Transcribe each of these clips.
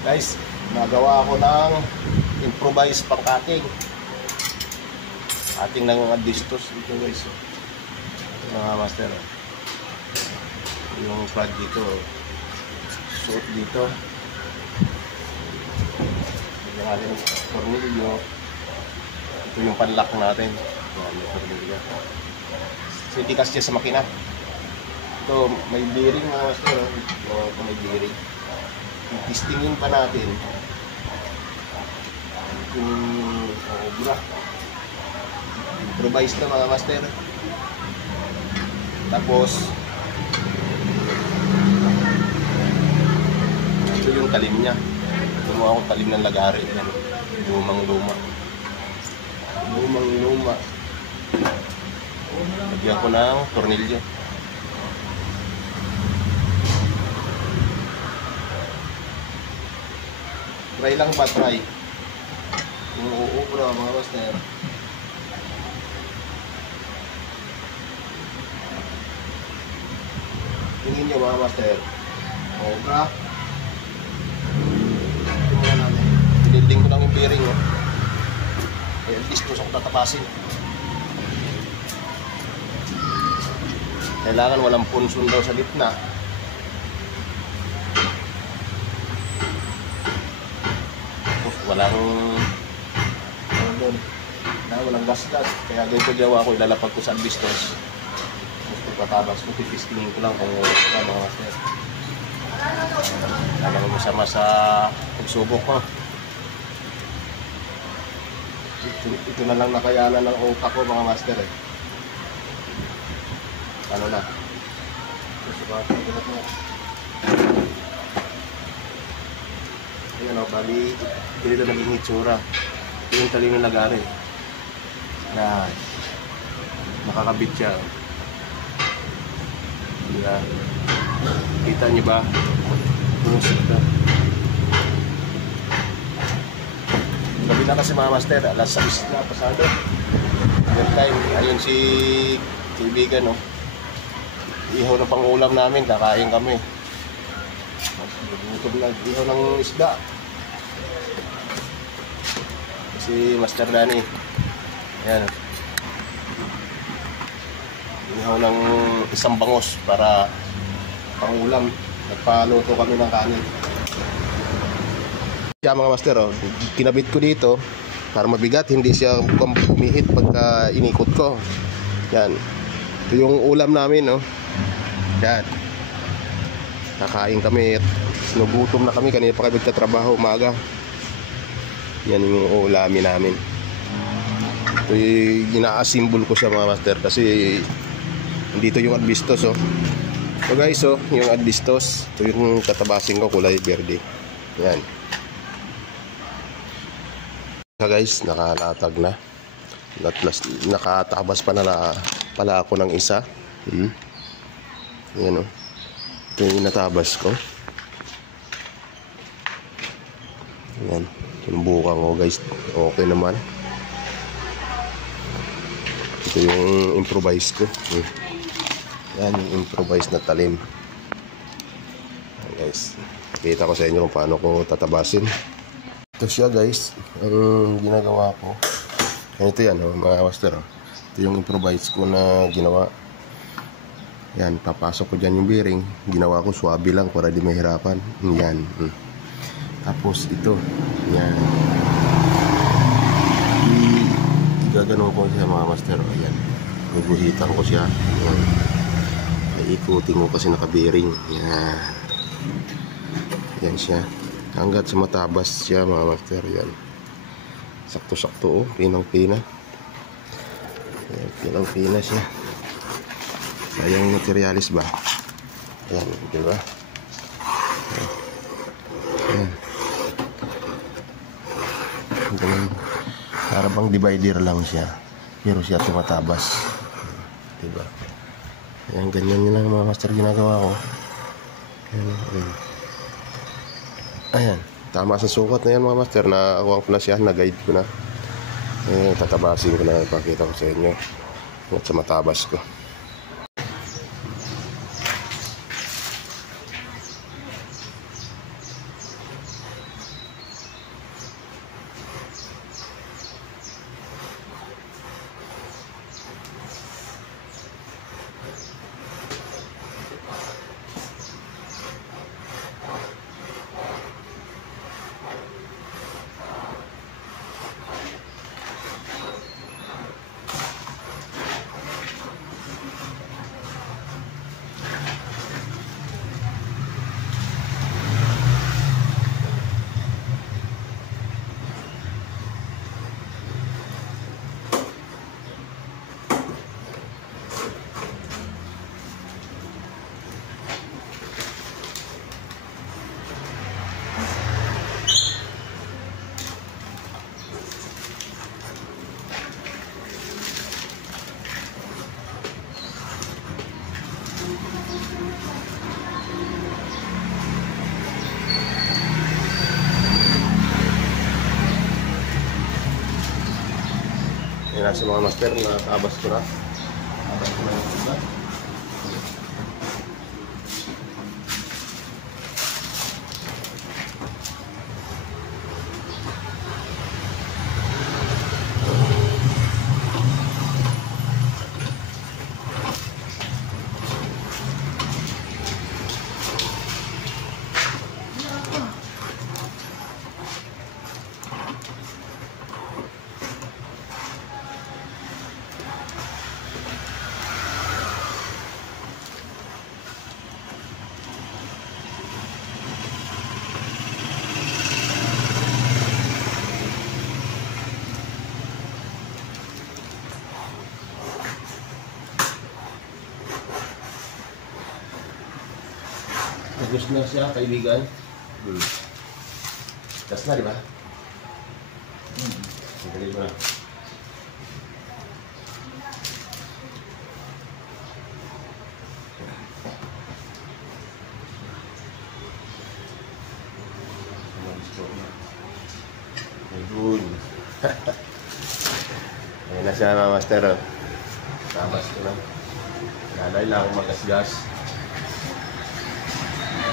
Guys, nagawa ako ng improvised pang cutting. Cutting ng adistos ito guys. Mga master. Yung plug dito. Suot dito. Bigyan natin yung tornilyo. Ito yung panlock natin. Yan, yung tornilyo. So, hindi kasi sa makina. Ito, may bearing mga master. Ito may bearing. Testingin pa natin kung obra. Improvise na mga master. Tapos ito yung talim niya. Gumawa akong talim ng lagari. Lumang luma. Lagyan ko ng tornilyo. Try lang ba? Try. Kung uubra mga master. Tingin nyo mga master. Uubra. Tingnan natin. Pinilding ko lang yung bearing. Kaya at least tusok tatapasin. Kailangan walang punson daw sa gitna. Walang gas-gas. Kaya ganito gawa ko, ilalapag ko sa advistos. Gusto patabas ko, tipistingin ko lang kung ano mga master. Alam mo masama sa pagsubok ko. Ito na lang nakayanan ng utak ko mga master eh. Ano na? Susukatin ko na ito. Ayan o, bali, ganito naging itsura. Ito yung talim ng lagari. Na nakakabit siya. Yan. Kita niyo ba? Pumusik na. Gabi na kasi mga master, alas 6 na pasado. That time, ayun si kaibigan no. Ihaw na pang ulam namin, kakain kami. Gutom na, ihaw ng isda. Si Master Danny. Ayan. Ihaw ng isang bangos para pangulam. Nagpaluto kami ng kanin. Kaya mga master, oh, kinabit ko dito para mabigat, hindi siya pumihit pagka inikot ko. Yan. Ito yung ulam namin, no. Yan. Kakain kami. Sinugutom na kami. Kanina pa kami katrabaho umaga. Yan yung ulamin namin. Ito yung ina-assemble ko siya mga master kasi dito yung advistos oh. So guys oh, yung advistos, ito yung katabasin ko kulay berde. Yan. So guys, nakalatag na. Nakatabas pa na pala ako ng isa. Yan oh. Ito yung natabas ko. Yan. Yung bukang ko guys, okay naman. Ito yung improvise ko. Yan yung improvise na talim. Yan guys, kita ko sa inyo kung paano ko tatabasin. Ito siya guys, ang ginagawa ko. Ito yan mga master. Ito yung improvise ko na ginawa. Yan, papasok ko dyan yung bearing. Ginawa ko swabe lang para di mahirapan. Yan. Tapos ito, yan. Gaganon ko siya mga master. Ayan. Guguhitan ko siya. Ayan. Ikutin ko kasi naka-bearing. Yan. Yan siya. Hanggat sa matabas siya mga master. Yan. Sakto-sakto oh. Pinang-pina. Ayan. Pinang-pina siya. Sayang materialis ba? Ayan. Diba? Ayan. Ganun. Para bang divider lang siya, pero siya tumatabas, diba? Ayan, ganyan yun lang mga master ginagawa ko. Ayan, tama sa sukat na yan mga master. Nakuha ko na siya, na-guide ko na. Ayan, tatabasin ko na, ipakita ko sa inyo at sa matabas ko. Yan sa mga master, natabas ko na. Tabas ko na yung iba. Tapos na siya, kaibigan. Tapos na, di ba? Magaling mo na. Ayun. Ayun na siya, mga master. Tabas ko na. Lalay lang akong magasgas.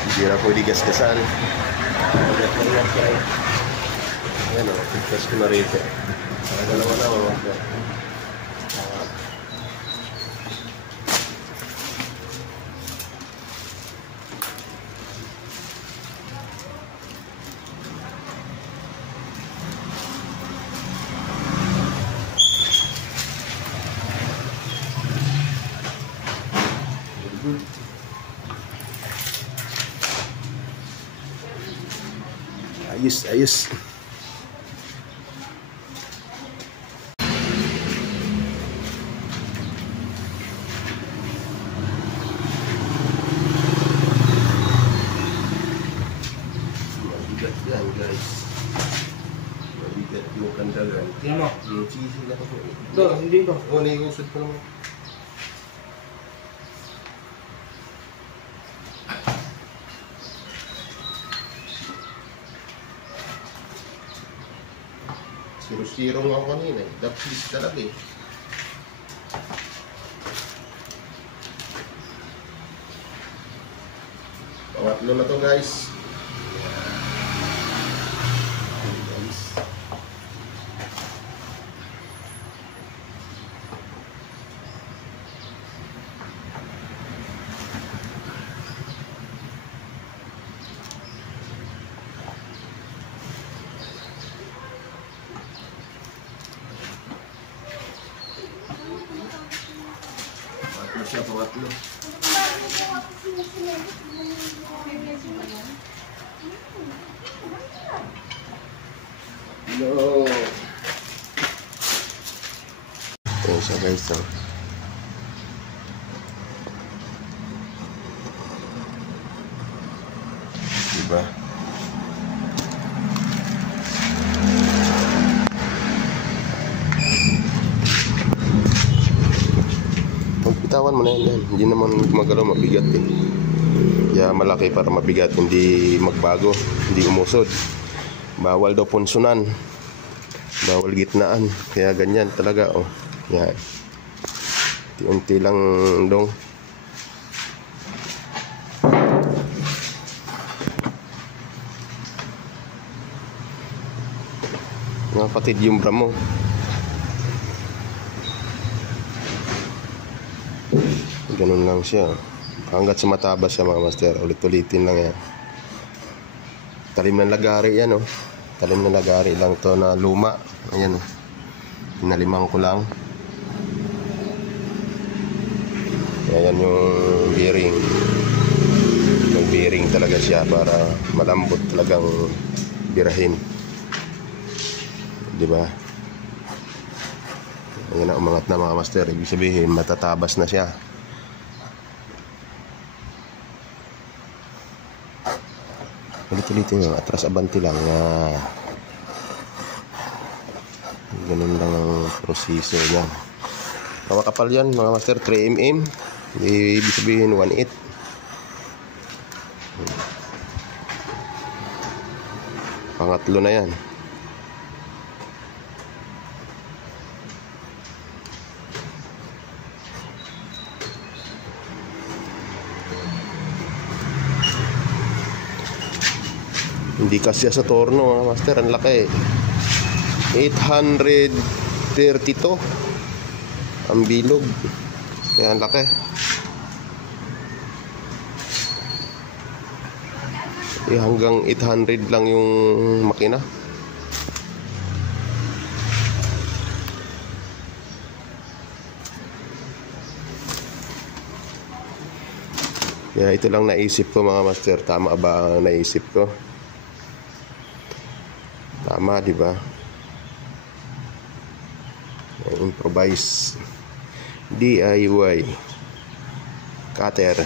Hindi na pwede gasgasan. Ayan o, pigkas ko na rito. Dalawa na o. Ayos, ayos. Mabigat yan, guys. Mabigat yung kandagan. Yan mo. Yung cheesy na ako. Ito, hindi ko. Oo, naiusod ko naman. Siro-siro nga ako kanina eh. Dapis talaga eh. Pangatlo na to guys. Pangatlo siya, pangatlo. No. Ayan siya guys. So. Diba? Pagpitawan mo na yan. Hindi naman magalaw, mabigat eh. Kaya malaki para mabigat, hindi magbago, hindi umusod. Bawal daw punsunan. Bawal gitnaan. Kaya ganyan talaga oh. Yan. Unti-unti lang dong. Mga patid yung bram mo. Ganun lang siya. Hanggat sumatabas siya mga master. Ulit-ulitin lang yan. Talim ng lagari yan oh. Talim ng lagari lang to na luma. Ayan oh. Pinalimang ko lang. Ayan yung bearing. Yung bearing talaga siya para malambot talagang birahin. Diba? Ayan na, umangat na mga master. Ibig sabihin matatabas na siya. Ulit-ulitin yung atras abanti lang. Ganun lang ang proseso niya. Makapal yan mga master, 3mm. Ibig sabihin 1/8. Pangatlo na yan. Hindi kasi sa torno mga master, ang laki. 832 ang bilog. Kaya ang laki. Hanggang 800 lang yung makina. Kaya ito lang naisip ko mga master. Tama ba ang naisip ko? Tama, di ba? Improvise DIY cutter.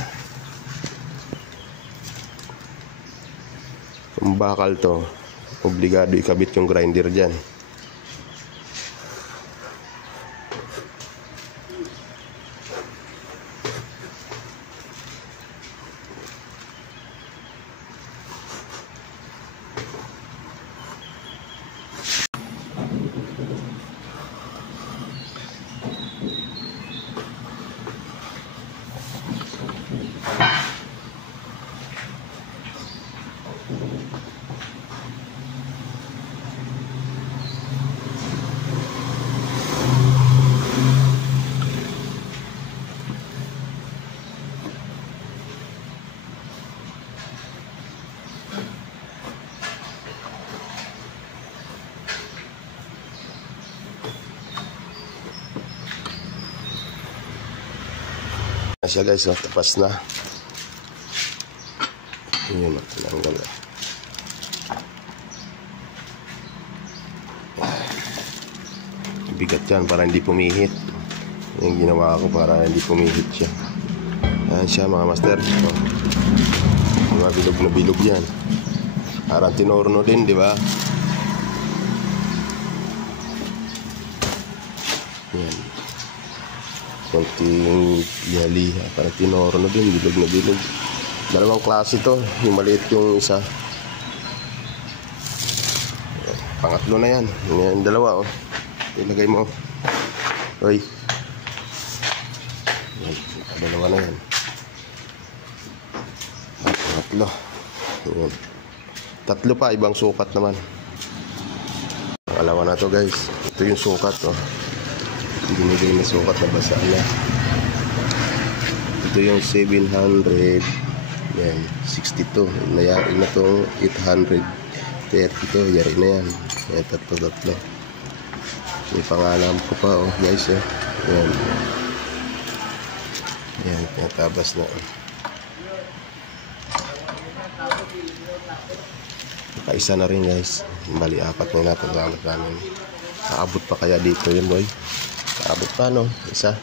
Kung bakal to, obligado ikabit yung grinder dyan. Siya guys, tapas na. Yun, tinanggal na. Bigat yan para hindi pumihit. Yung ginawa ko para hindi pumihit siya. Ayan siya mga master. Mga bilog na bilog yan. Parang tinorno din, di ba? Yan. Konting liha-liha para tinoro na din, bilog na bilog. Dalawang klase to, yung maliit yung isa. Pangatlo na yan. Yan dalawa oh. Ilagay mo. Hoy. Yan, dalawa na yan. Pangatlo. Yan. Tatlo pa, ibang sukat naman. Pangalawa na to guys. Ito yung sukat oh. Binigay na sukat na basa na. Ito yung 700. Yan, 62. Nayari na itong 832. Yari na yan. Yan, tatlo. May pangalan ko pa oh guys eh. Yan. Yan, tabas na. Kaisa na rin guys. Bali, 4 na natin gamit namin. Kaabot pa kaya dito yun boy? Kaabot pa no? Isa.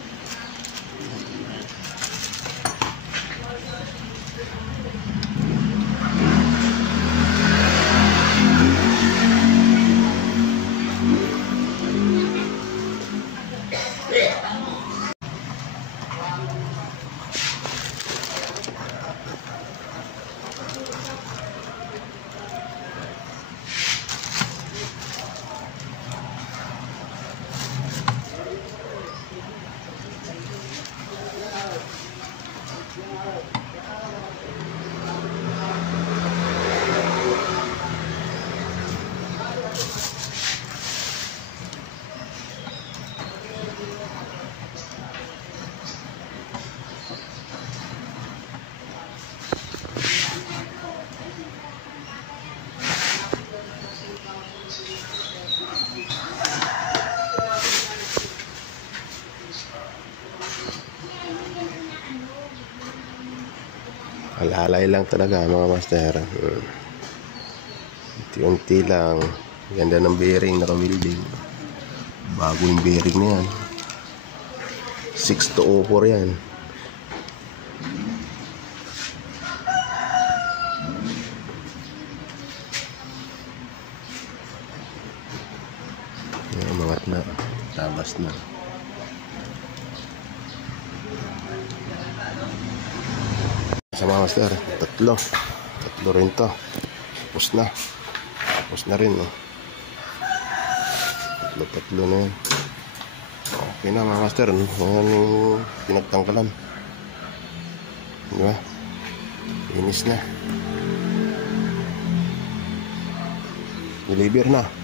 Alalay lang talaga mga master. Unti-unti lang. Ganda ng bearing, naka-welding. Bago yung bearing na yan. 6204 yan. Yan, mangat na. Tabas na. Sa mga master, tatlo rin to. Tapos na rin oh. Tatlo na yan. Okay na mga master, no? Yan yung pinagtangkalan, di ba? Linis na. Deliver na.